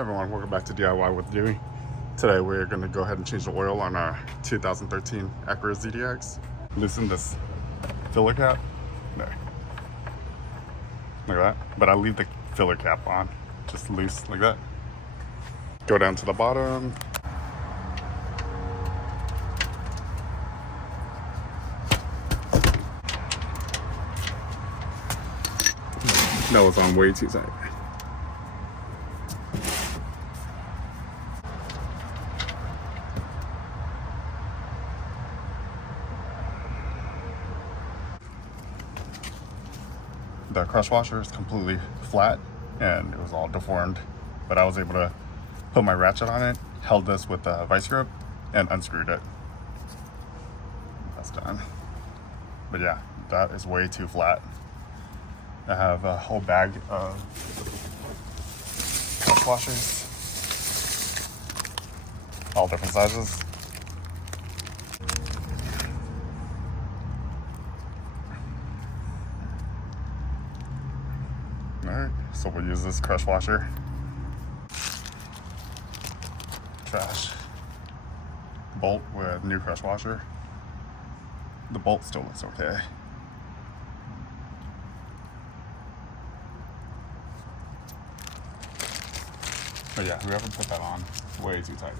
Everyone, welcome back to DIY with Dewey. Today we're going to go ahead and change the oil on our 2013 Acura ZDX. Loosen this filler cap. There. Look at that. But I leave the filler cap on, just loose like that. Go down to the bottom. That was on way too tight. The crush washer is completely flat and it was all deformed, but I was able to put my ratchet on it, held this with a vice grip, and unscrewed it. That's done. But yeah, that is way too flat. I have a whole bag of crush washers, all different sizes. Alright, so we'll use this crush washer. Trash bolt with new crush washer. The bolt still looks okay. But yeah, whoever put that on, way too tight.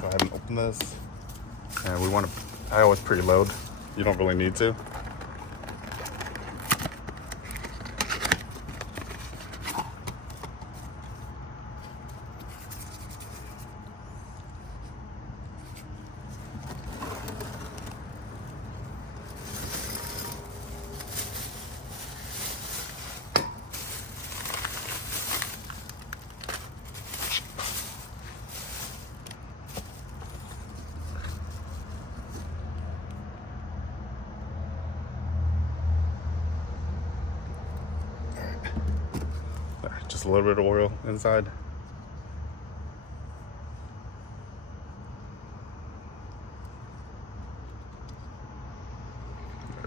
Go ahead and open this, and we want to, I always preload. You don't really need to. Just a little bit of oil inside. There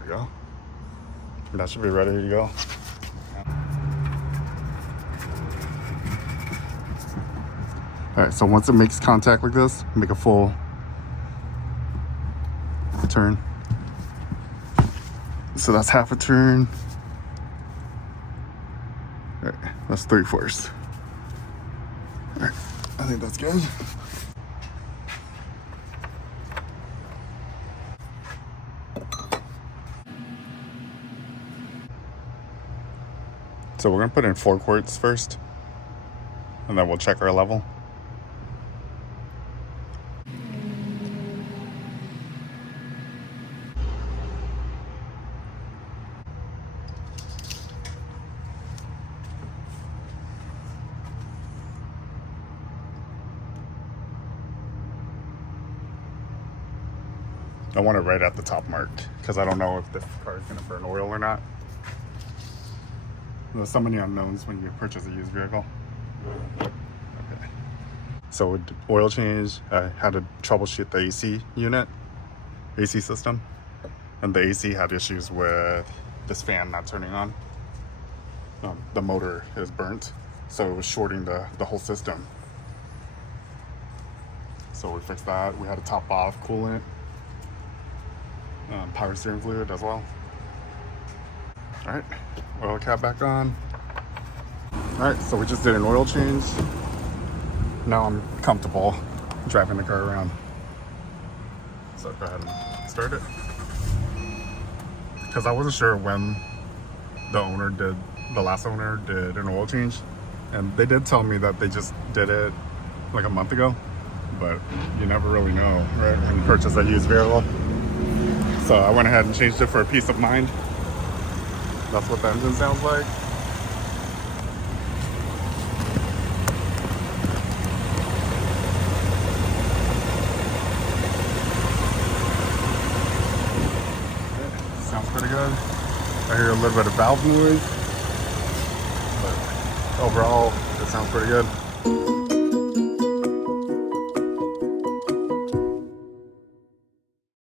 we go. That should be ready to go. All right, so once it makes contact like this, make a full turn. So that's half a turn. All right, that's 3/4. All right, I think that's good. So we're gonna put in 4 quarts first. and then we'll check our level. I want it right at the top mark because I don't know if this car is going to burn oil or not. There's so many unknowns when you purchase a used vehicle. Okay. So with oil change, I had to troubleshoot the AC unit, AC system, and the AC had issues with this fan not turning on. The motor is burnt, so it was shorting the whole system. So we fixed that. We had to top off coolant. Power steering fluid as well. All right, oil cap back on. All right, so we just did an oil change. Now I'm comfortable driving the car around. So go ahead and start it. Because I wasn't sure when the last owner did an oil change. And they did tell me that they just did it like a month ago. But you never really know, right, when you purchase a used vehicle. So I went ahead and changed it for a peace of mind. That's what the engine sounds like. Okay. Sounds pretty good. I hear a little bit of valve noise, but overall it sounds pretty good.